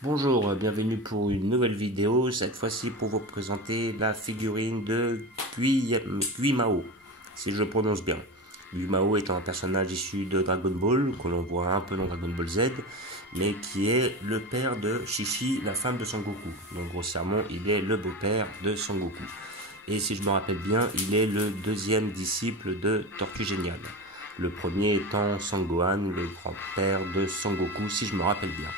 Bonjour, bienvenue pour une nouvelle vidéo, cette fois-ci pour vous présenter la figurine de Guimao, si je prononce bien. Guimao est un personnage issu de Dragon Ball, que l'on voit un peu dans Dragon Ball Z, mais qui est le père de Chi-Chi, la femme de Son Goku. Donc grossièrement, il est le beau-père de Son Goku. Et si je me rappelle bien, il est le deuxième disciple de Tortue Géniale. Le premier étant Sangohan, le grand-père de Son Goku, si je me rappelle bien.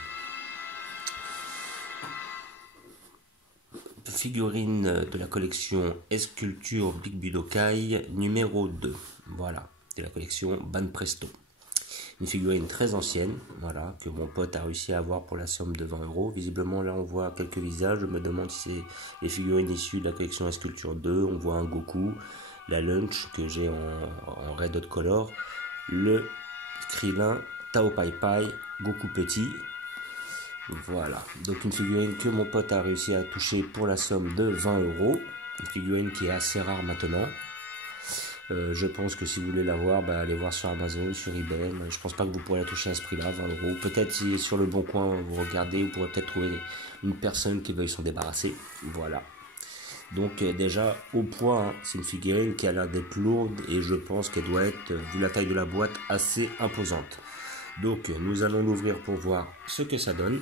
Figurine de la collection Esculture Big Budokai numéro 2. Voilà, de la collection Banpresto. Une figurine très ancienne, voilà, que mon pote a réussi à avoir pour la somme de 20 euros. Visiblement, là, on voit quelques visages. Je me demande si c'est les figurines issues de la collection Esculture 2. On voit un Goku, la Lunch que j'ai en Red Hot Color, le Krillin, Tao Pai Pai, Goku Petit. Voilà, donc une figurine que mon pote a réussi à toucher pour la somme de 20 euros. Une figurine qui est assez rare maintenant. Je pense que si vous voulez la voir, allez voir sur Amazon, sur eBay. Je pense pas que vous pourrez la toucher à ce prix-là, 20 euros. Peut-être si sur le bon coin vous regardez, vous pourrez peut-être trouver une personne qui veuille s'en débarrasser. Voilà. Donc déjà au poids, hein, c'est une figurine qui a l'air d'être lourde et je pense qu'elle doit être, vu la taille de la boîte, assez imposante. Donc nous allons l'ouvrir pour voir ce que ça donne.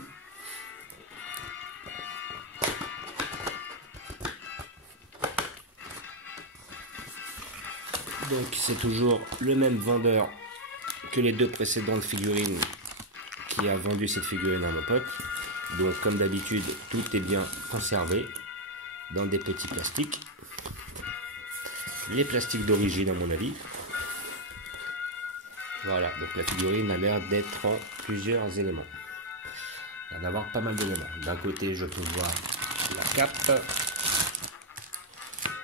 Donc c'est toujours le même vendeur que les deux précédentes figurines qui a vendu cette figurine à mon pote. Donc comme d'habitude, tout est bien conservé dans des petits plastiques. Les plastiques d'origine à mon avis. Voilà, donc la figurine a l'air d'être en plusieurs éléments. Il y a d'avoir pas mal d'éléments. D'un côté, je peux voir la cape.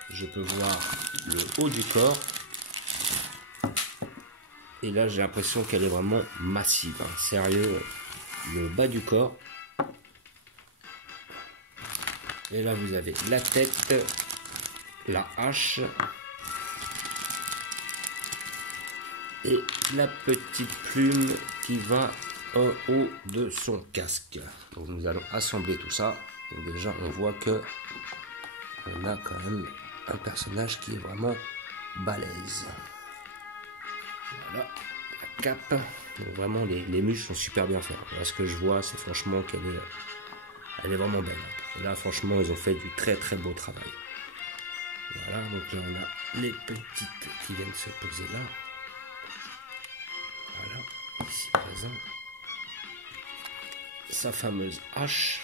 Je peux voir le haut du corps. Et là, j'ai l'impression qu'elle est vraiment massive. Hein. Sérieux, le bas du corps. Et là, vous avez la tête, la hache et la petite plume qui va en haut de son casque. Donc, nous allons assembler tout ça. Donc, déjà, on voit que on a quand même un personnage qui est vraiment balèze. Voilà, la cape. Donc vraiment, les muscles sont super bien faits. Là, ce que je vois, c'est franchement elle est vraiment belle. Et là, franchement, ils ont fait du très très beau travail. Voilà, donc là, on a les petites qui viennent se poser là. Voilà, ici présent. Sa fameuse hache.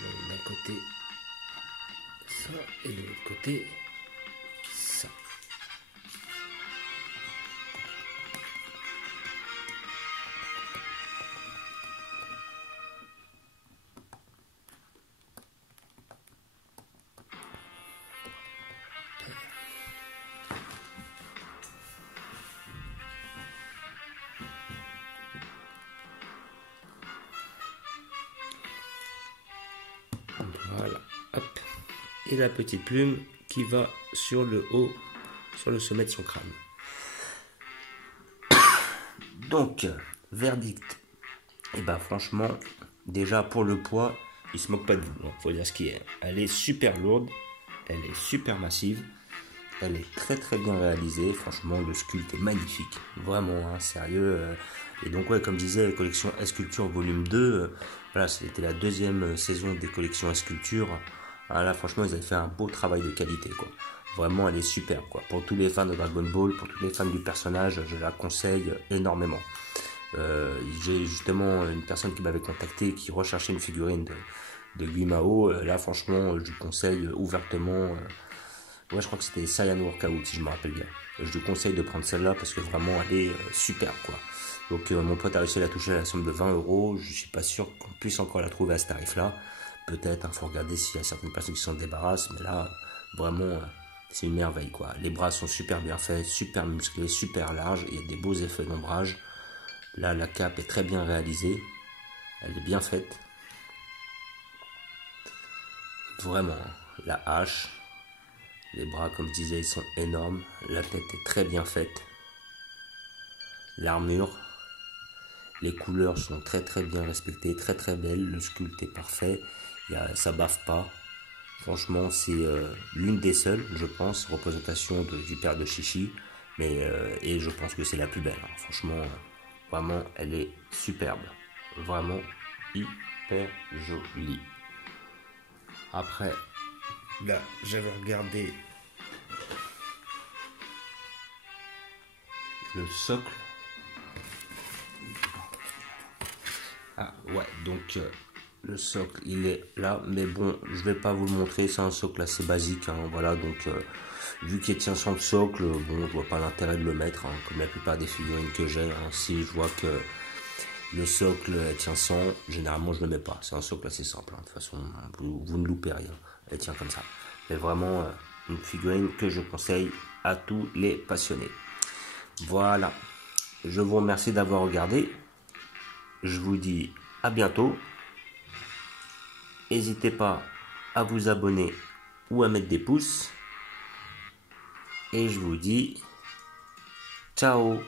D'un côté, ça, et de l'autre côté, ça. Voilà, hop. Et la petite plume qui va sur le haut, sur le sommet de son crâne. Donc, verdict. Et franchement, déjà pour le poids, il se moque pas de vous. Il faut dire ce qui est. Elle est super lourde, elle est super massive, elle est très très bien réalisée. Franchement, le sculpte est magnifique. Vraiment, hein, sérieux. Et donc, ouais, comme je disais, la collection Esculture volume 2, voilà, c'était la deuxième saison des collections Esculture. Ah, là, franchement, ils avaient fait un beau travail de qualité, quoi. Vraiment, elle est superbe, quoi. Pour tous les fans de Dragon Ball, pour tous les fans du personnage, je la conseille énormément. J'ai justement une personne qui m'avait contacté qui recherchait une figurine de Guimao. Là, franchement, je vous conseille ouvertement. Ouais, je crois que c'était Saiyan Workout, si je me rappelle bien. Je vous conseille de prendre celle-là parce que vraiment, elle est superbe, quoi. Donc, mon pote a réussi à la toucher à la somme de 20 euros. Je suis pas sûr qu'on puisse encore la trouver à ce tarif-là. Peut-être, il faut regarder s'il y a certaines personnes qui s'en débarrassent. Mais là, vraiment, c'est une merveille, quoi. Les bras sont super bien faits, super musclés, super larges. Il y a des beaux effets d'ombrage. Là, la cape est très bien réalisée. Elle est bien faite. Vraiment, la hache. Les bras, comme je disais, ils sont énormes. La tête est très bien faite. L'armure. Les couleurs sont très très bien respectées, très très belles. Le sculpte est parfait. Ça baffe pas. Franchement, c'est l'une des seules, je pense, représentations du père de Chichi. Et je pense que c'est la plus belle. Hein. Franchement, vraiment, elle est superbe. Vraiment hyper jolie. Après, là, j'avais regardé le socle. Ah ouais, donc le socle il est là, mais bon, je vais pas vous le montrer, c'est un socle assez basique, hein, voilà, donc vu qu'il tient sans le socle, bon, je vois pas l'intérêt de le mettre, hein, comme la plupart des figurines que j'ai, hein, si je vois que le socle tient sans, généralement je le mets pas, c'est un socle assez simple, hein, de toute façon, vous ne loupez rien, elle tient comme ça, mais vraiment une figurine que je conseille à tous les passionnés. Voilà, je vous remercie d'avoir regardé. Je vous dis à bientôt. N'hésitez pas à vous abonner ou à mettre des pouces. Et je vous dis ciao.